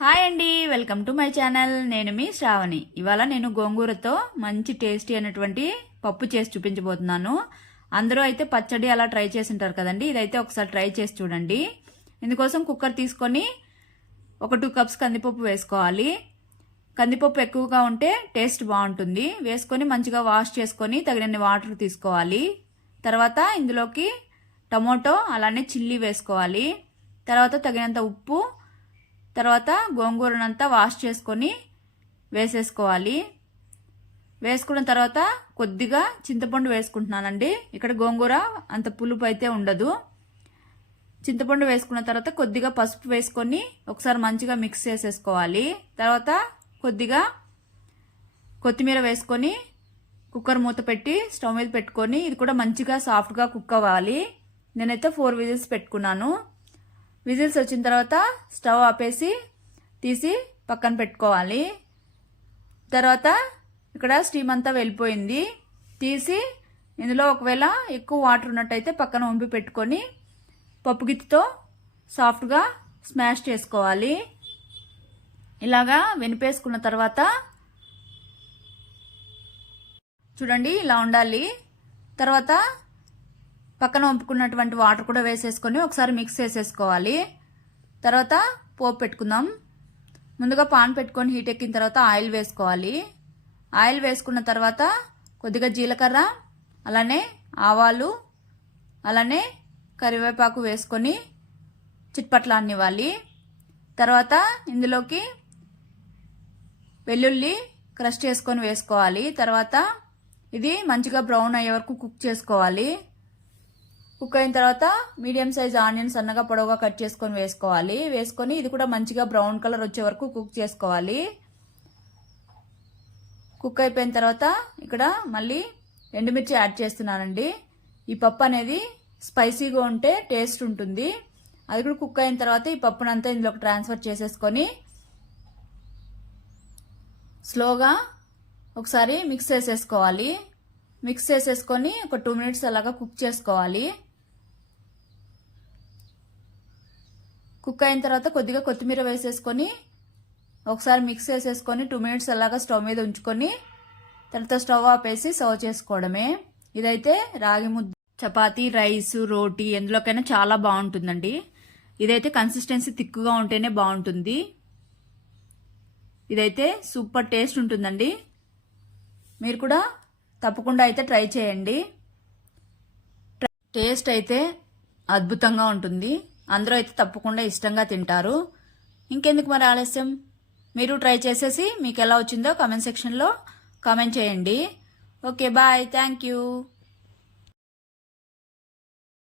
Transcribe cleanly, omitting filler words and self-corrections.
Hi అండి, welcome to my channel. నేను మీ శ్రావణి. ఇవాళ నేను గోంగూరతో మంచి టేస్టీ అయినటువంటి పప్పు చేసి చూపించబోతున్నాను. అందరూ అయితే పచ్చడి అలా ట్రై చేసి ఉంటారు కదండి. ఇదైతే ఒకసారి ట్రై చేసి చూడండి. ఇందుకోసం కుక్కర్ తీసుకొని ఒక 2 కప్స్ కందిపప్పు వేసుకోవాలి. కందిపప్పు ఎక్కువగా ఉంటే టేస్ట్ బాగుంటుంది. వేసుకొని మంచిగా వాష్ చేసుకొని తగినన్ని వాటర్ తీసుకోవాలి. తర్వాత ఇందులోకి టమోటో అలానే చిల్లీ వేసుకోవాలి. తర్వాత తగినంత ఉప్పు, తర్వాత గోంగూరనంతా వాష్ చేసుకొని వేసేసుకోవాలి. వేసుకున్న తర్వాత కొద్దిగా చింతపండు వేసుకుంటున్నానండి. ఇక్కడ గోంగూర అంత పులుపు అయితే ఉండదు. చింతపండు వేసుకున్న తర్వాత కొద్దిగా పసుపు వేసుకొని ఒకసారి మంచిగా మిక్స్ చేసేసుకోవాలి. తర్వాత కొద్దిగా కొత్తిమీర వేసుకొని కుక్కర్ మూత పెట్టి స్టవ్ మీద పెట్టుకొని ఇది కూడా మంచిగా సాఫ్ట్గా కుక్ అవ్వాలి. నేనైతే 4 విజిల్స్ పెట్టుకున్నాను. విజిల్స్ వచ్చిన తర్వాత స్టవ్ ఆపేసి తీసి పక్కన పెట్టుకోవాలి. తర్వాత ఇక్కడ స్టీమ్ అంతా వెళ్ళిపోయింది. తీసి ఇందులో ఒకవేళ ఎక్కువ వాటర్ ఉన్నట్టయితే పక్కన వంపి పెట్టుకొని పప్పు గిత్తితో సాఫ్ట్గా స్మాష్ చేసుకోవాలి. ఇలాగా వెనిపేసుకున్న తర్వాత చూడండి ఇలా ఉండాలి. తర్వాత పక్కన వంపుకున్నటువంటి వాటర్ కూడా వేసేసుకొని ఒకసారి మిక్స్ చేసేసుకోవాలి. తర్వాత పోపు పెట్టుకుందాం. ముందుగా పాన్ పెట్టుకొని హీట్ ఎక్కిన తర్వాత ఆయిల్ వేసుకోవాలి. ఆయిల్ వేసుకున్న తర్వాత కొద్దిగా జీలకర్ర అలానే ఆవాలు అలానే కరివేపాకు వేసుకొని చిట్పట్లాన్నివ్వాలి. తర్వాత ఇందులోకి వెల్లుల్లి క్రష్ చేసుకొని వేసుకోవాలి. తర్వాత ఇది మంచిగా బ్రౌన్ అయ్యే వరకు కుక్ చేసుకోవాలి. కుక్ అయిన తర్వాత మీడియం సైజ్ ఆనియన్స్ సన్నగా పొడవుగా కట్ చేసుకొని వేసుకోవాలి. వేసుకొని ఇది కూడా మంచిగా బ్రౌన్ కలర్ వచ్చే వరకు కుక్ చేసుకోవాలి. కుక్ అయిపోయిన తర్వాత ఇక్కడ మళ్ళీ ఎండుమిర్చి యాడ్ చేస్తున్నానండి. ఈ పప్పు అనేది స్పైసీగా ఉంటే టేస్ట్ ఉంటుంది. అది కూడా కుక్ అయిన తర్వాత ఈ పప్పునంతా ఇందులోకి ట్రాన్స్ఫర్ చేసేసుకొని స్లోగా ఒకసారి మిక్స్ చేసేసుకోవాలి. మిక్స్ చేసేసుకొని ఒక 2 మినిట్స్ అలాగా కుక్ చేసుకోవాలి. కుక్ అయిన తర్వాత కొద్దిగా కొత్తిమీర వేసేసుకొని ఒకసారి మిక్స్ చేసేసుకొని 2 మినిట్స్ అలాగా స్టవ్ మీద ఉంచుకొని తర్వాత స్టవ్ ఆపేసి సర్వ్ చేసుకోవడమే. ఇదైతే రాగి ముద్ద, చపాతీ, రైస్, రోటీ ఎందులోకైనా చాలా బాగుంటుందండి. ఇదైతే కన్సిస్టెన్సీ థిక్గా ఉంటేనే బాగుంటుంది. ఇదైతే సూపర్ టేస్ట్ ఉంటుందండి. మీరు కూడా తప్పకుండా అయితే ట్రై చేయండి. టేస్ట్ అయితే అద్భుతంగా ఉంటుంది. అందరూ అయితే తప్పకుండా ఇష్టంగా తింటారు. ఇంకెందుకు మరి ఆలస్యం, మీరు ట్రై చేసేసి మీకు ఎలా వచ్చిందో కామెంట్ సెక్షన్లో కామెంట్ చేయండి. Okay, bye, thank you.